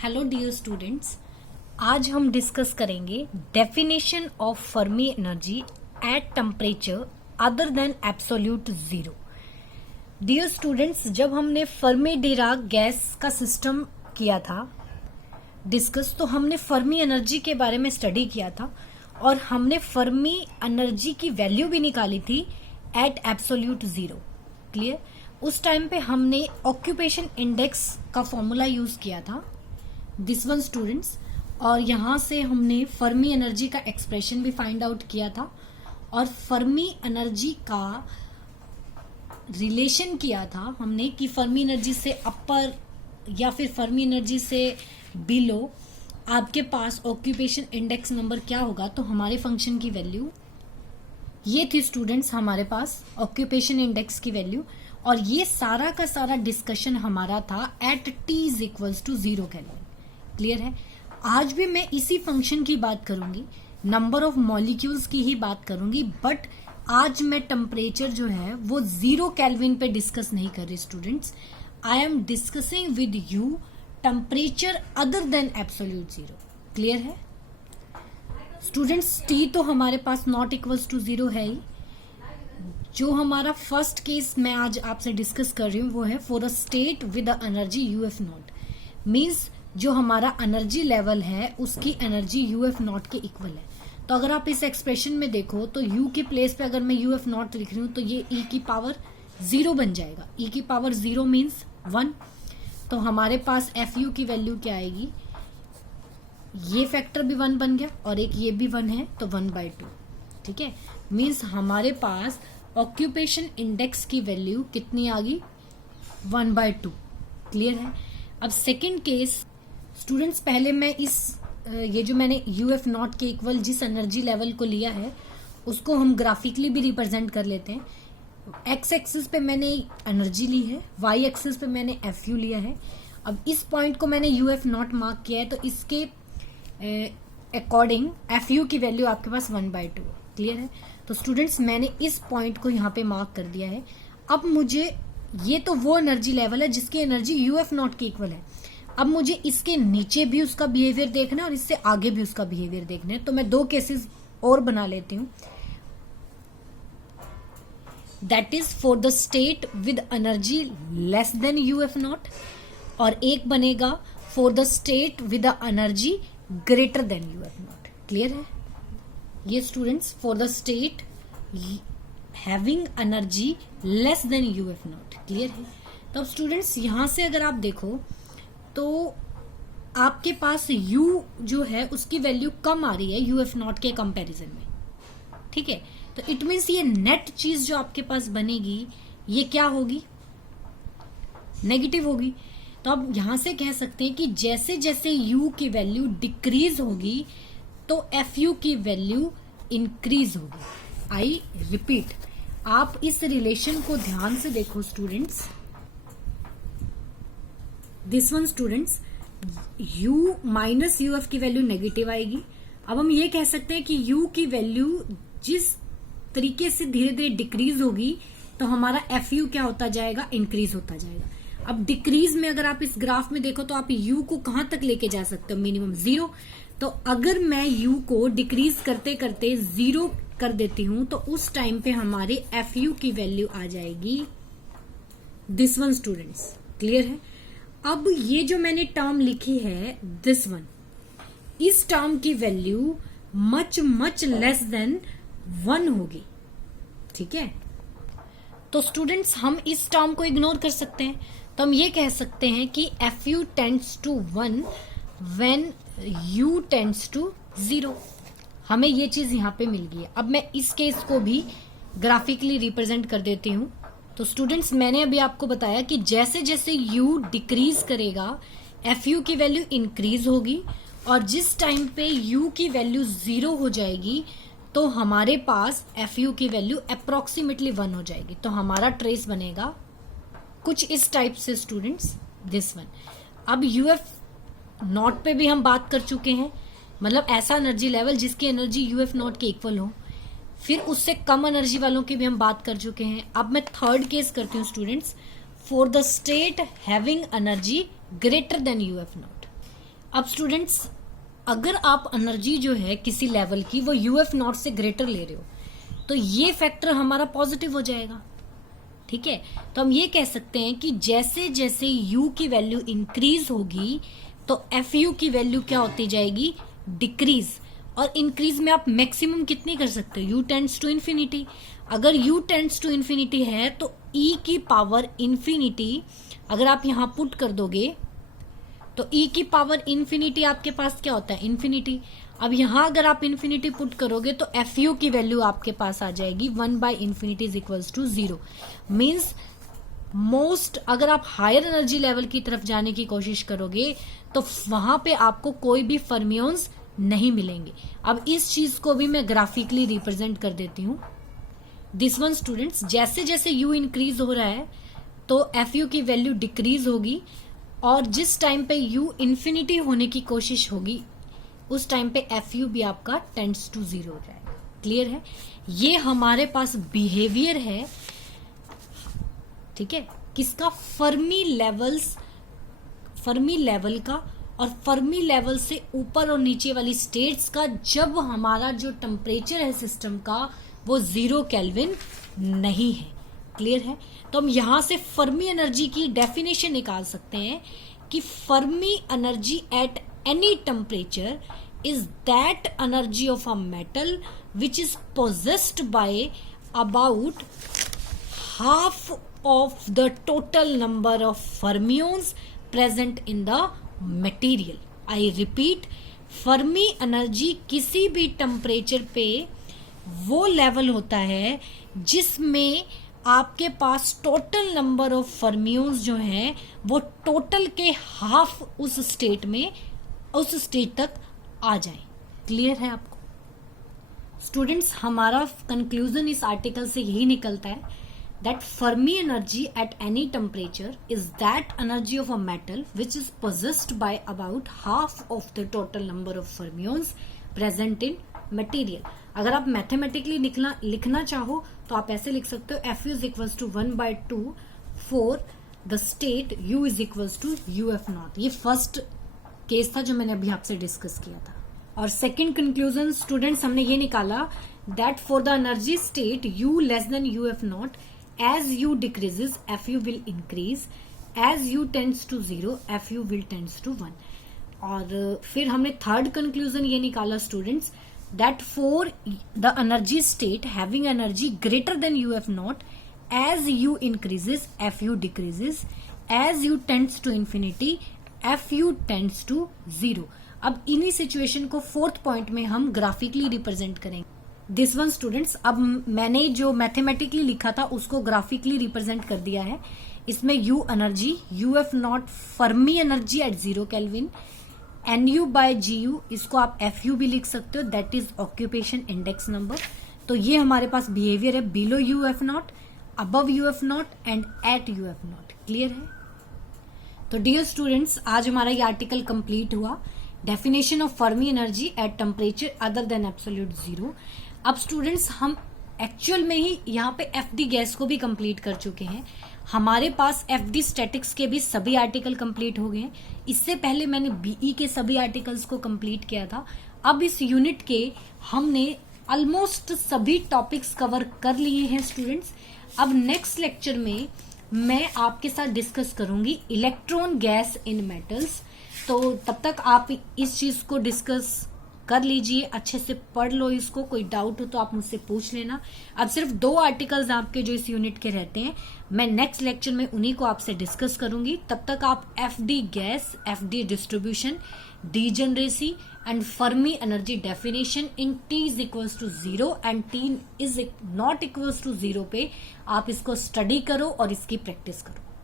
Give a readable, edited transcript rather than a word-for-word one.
Hello dear students, आज हम discuss करेंगे definition of Fermi energy at temperature other than absolute zero. Dear students, जब हमने Fermi Dirac gas का system किया था डिस्कस, तो हमने फर्मी एनर्जी के बारे में स्टडी किया था और हमने फर्मी एनर्जी की वैल्यू भी निकाली थी एट एब्सोल्यूट जीरो। क्लियर? उस टाइम पे हमने ऑक्यूपेशन इंडेक्स का फॉर्मूला यूज किया था, दिस वन स्टूडेंट्स, और यहां से हमने फर्मी एनर्जी का एक्सप्रेशन भी फाइंड आउट किया था और फर्मी एनर्जी का रिलेशन किया था हमने कि फर्मी एनर्जी से अपर या फिर फर्मी एनर्जी से बिलो आपके पास ऑक्यूपेशन इंडेक्स नंबर क्या होगा, तो हमारे फंक्शन की वैल्यू ये थी स्टूडेंट्स, हमारे पास ऑक्यूपेशन इंडेक्स की वैल्यू। और ये सारा का सारा डिस्कशन हमारा था at t is equals to 0 kelvin. Clear है? आज भी मैं इसी फंक्शन की बात करूंगी, नंबर ऑफ मॉलिक्यूल्स की ही बात करूंगी, बट आज मैं टेम्परेचर जो है वो 0 केल्विन पे डिस्कस नहीं कर रही students. I am discussing with you temperature other than absolute zero. Clear है स्टूडेंट्स? टी तो हमारे पास नॉट इक्वल्स टू 0 है ही। जो हमारा फर्स्ट केस मैं आज आपसे डिस्कस कर रही हूँ वो है for a state with a energy UF not, means जो हमारा एनर्जी लेवल है उसकी एनर्जी यूएफ नॉट के इक्वल है। तो अगर आप इस एक्सप्रेशन में देखो तो यू की प्लेस पे अगर मैं यूएफ नॉट लिख रही हूँ तो ये ई की पावर 0 बन जाएगा। ई की पावर 0 मीन्स 1। तो हमारे पास एफ यू की वैल्यू क्या आएगी, ये फैक्टर भी 1 बन गया और एक ये भी 1 है तो 1/2। ठीक है, मीन्स हमारे पास ऑक्यूपेशन इंडेक्स की वैल्यू कितनी आ गई, 1/2। क्लियर है? अब सेकेंड केस स्टूडेंट्स, पहले मैं ये जो मैंने यूएफ नॉट के इक्वल जिस एनर्जी लेवल को लिया है उसको हम ग्राफिकली भी रिप्रेजेंट कर लेते हैं। एक्स एक्सिस पे मैंने एनर्जी ली है, वाई एक्सिस पे मैंने एफ यू लिया है। अब इस पॉइंट को मैंने यूएफ नॉट मार्क किया है तो इसके अकॉर्डिंग एफ यू की वैल्यू आपके पास 1/2। क्लियर है? तो स्टूडेंट्स, मैंने इस पॉइंट को यहाँ पे मार्क कर दिया है। अब मुझे ये तो वो एनर्जी लेवल है जिसकी एनर्जी यूएफ नॉट के इक्वल है। अब मुझे इसके नीचे भी उसका बिहेवियर देखना है और इससे आगे भी उसका बिहेवियर देखना है। तो मैं 2 केसेस और बना लेती हूं, that is for the state with energy less than UF not, और एक बनेगा for the state with energy greater then UF not. Clear है? ये students for the state having energy less than UF not. Clear है? तो अब students यहां से अगर आप देखो तो आपके पास u जो है उसकी वैल्यू कम आ रही है यूएफ नॉट के कंपैरिजन में। ठीक है, तो इट मीन्स ये नेट चीज जो आपके पास बनेगी ये क्या होगी, नेगेटिव होगी। तो अब यहां से कह सकते हैं कि जैसे जैसे u की वैल्यू डिक्रीज होगी तो एफ यू की वैल्यू इंक्रीज होगी। आई रिपीट, आप इस रिलेशन को ध्यान से देखो students, this one students, u minus UF की वैल्यू नेगेटिव आएगी। अब हम ये कह सकते हैं कि u की वैल्यू जिस तरीके से धीरे धीरे डिक्रीज होगी तो हमारा एफ यू क्या होता जाएगा, इंक्रीज होता जाएगा। अब डिक्रीज में अगर आप इस ग्राफ में देखो तो आप u को कहां तक लेके जा सकते हो, मिनिमम 0। तो अगर मैं u को डिक्रीज करते करते 0 कर देती हूं तो उस टाइम पे हमारे एफ यू की वैल्यू आ जाएगी दिस वन स्टूडेंट्स। क्लियर है? अब ये जो मैंने टर्म लिखी है दिस वन, इस टर्म की value much much less than 1 होगी। ठीक है, तो स्टूडेंट्स हम इस टर्म को इग्नोर कर सकते हैं। तो हम ये कह सकते हैं कि f u tends to 1 when u tends to 0। हमें ये चीज यहां पे मिल गई है। अब मैं इस केस को भी ग्राफिकली रिप्रेजेंट कर देती हूं। तो स्टूडेंट्स, मैंने अभी आपको बताया कि जैसे जैसे u डिक्रीज करेगा एफ यू की वैल्यू इंक्रीज होगी और जिस टाइम पे u की वैल्यू 0 हो जाएगी तो हमारे पास एफ यू की वैल्यू अप्रोक्सीमेटली 1 हो जाएगी। तो हमारा ट्रेस बनेगा कुछ इस टाइप से स्टूडेंट्स, दिस वन। अब यूएफ नॉट पे भी हम बात कर चुके हैं, मतलब ऐसा एनर्जी लेवल जिसकी एनर्जी यूएफ नॉट के इक्वल हो। फिर उससे कम एनर्जी वालों की भी हम बात कर चुके हैं। अब मैं थर्ड केस करती हूँ students, for the state having energy greater then UF not. अब स्टूडेंट्स, अगर आप एनर्जी जो है किसी लेवल की वो यूएफ नॉट से ग्रेटर ले रहे हो तो ये फैक्टर हमारा पॉजिटिव हो जाएगा। ठीक है, तो हम ये कह सकते हैं कि जैसे जैसे यू की वैल्यू इंक्रीज होगी तो एफ यू की वैल्यू क्या होती जाएगी, डिक्रीज। और इंक्रीज में आप मैक्सिमम कितनी कर सकते हो, यू टेंड्स टू इन्फिनिटी। अगर यू टेंड्स टू इन्फिनिटी है तो ई की पावर इन्फिनिटी अगर आप यहां पुट कर दोगे तो ई की पावर इन्फिनिटी आपके पास क्या होता है, इन्फिनिटी। अब यहां अगर आप इन्फिनिटी पुट करोगे तो एफ यू की वैल्यू आपके पास आ जाएगी 1/इन्फिनिटी is equals to 0। Means most अगर आप हायर एनर्जी लेवल की तरफ जाने की कोशिश करोगे तो वहां पे आपको कोई भी फर्मियोन्स नहीं मिलेंगे। अब इस चीज को भी मैं ग्राफिकली रिप्रेजेंट कर देती हूं। दिस वन स्टूडेंट्स, जैसे जैसे यू इंक्रीज हो रहा है तो एफ यू की वैल्यू डिक्रीज होगी और जिस टाइम पे यू इन्फिनिटी होने की कोशिश होगी उस टाइम पे एफ यू भी आपका टेंड्स टू 0 हो जाएगा। क्लियर है, ये हमारे पास बिहेवियर है, ठीक है, किसका, फर्मी लेवल का और फर्मी लेवल से ऊपर और नीचे वाली स्टेट्स का, जब हमारा जो टेम्परेचर है सिस्टम का वो 0 केल्विन नहीं है। क्लियर है, तो हम यहां से फर्मी एनर्जी की डेफिनेशन निकाल सकते हैं कि Fermi energy eight any temperature is that energy of a metal which is possessed by about half of the total number of fermions present in the material. I repeat, Fermi energy किसी भी temperature पे वो level होता है जिसमें आपके पास total number of fermions जो हैं वो टोटल के हाफ उस स्टेट तक आ जाए। क्लियर है आपको स्टूडेंट्स, हमारा कंक्लूजन इस आर्टिकल से यही निकलता है that Fermi energy at any temperature is that energy of a metal which is possessed by about half of the total number of fermions present in material. अगर आप मैथमेटिकली लिखना चाहो तो आप ऐसे लिख सकते हो, f u is equals to 1/2 for the state u is equals to u f not. ये फर्स्ट केस था जो मैंने अभी आपसे डिस्कस किया था। और सेकंड कंक्लूजन स्टूडेंट्स, हमने ये निकाला that for the energy state u less than u f not, as u decreases f u will increase, as u tends to 0 f u will tends to 1। और फिर हमने third conclusion ये निकाला students that for the energy state having energy greater than u f not, as u increases f u decreases, as u tends to infinity f u tends to 0। अब इन्हीं situation को fourth point में हम graphically represent करेंगे। This one students, अब मैंने जो mathematically लिखा था उसको ग्राफिकली रिप्रेजेंट कर दिया है। इसमें u energy, u f not Fermi energy at 0 kelvin, n u by g u, इसको आप एफ यू भी लिख सकते हो, that is occupation index number. तो ये हमारे पास बिहेवियर है below u f not, above u f not and at u f not. Clear है, तो डियर स्टूडेंट्स, आज हमारा ये आर्टिकल कंप्लीट हुआ, definition of Fermi energy at temperature other than absolute 0। अब स्टूडेंट्स, हम एक्चुअल में ही यहाँ पे एफडी गैस को भी कंप्लीट कर चुके हैं। हमारे पास एफडी स्टैटिक्स के भी सभी आर्टिकल कंप्लीट हो गए हैं। इससे पहले मैंने बीई के सभी आर्टिकल्स को कंप्लीट किया था। अब इस यूनिट के हमने ऑलमोस्ट सभी टॉपिक्स कवर कर लिए हैं स्टूडेंट्स। अब नेक्स्ट लेक्चर में मैं आपके साथ डिस्कस करूंगी इलेक्ट्रॉन गैस इन मेटल्स। तो तब तक आप इस चीज को डिस्कस कर लीजिए, अच्छे से पढ़ लो इसको। कोई डाउट हो तो आप मुझसे पूछ लेना। अब सिर्फ 2 आर्टिकल्स आपके जो इस यूनिट के रहते हैं, मैं नेक्स्ट लेक्चर में उन्हीं को आपसे डिस्कस करूंगी। तब तक आप FD gas, FD distribution, degeneracy and Fermi energy definition in T is equals to 0 and T is not equals to 0 पे आप इसको स्टडी करो और इसकी प्रैक्टिस करो।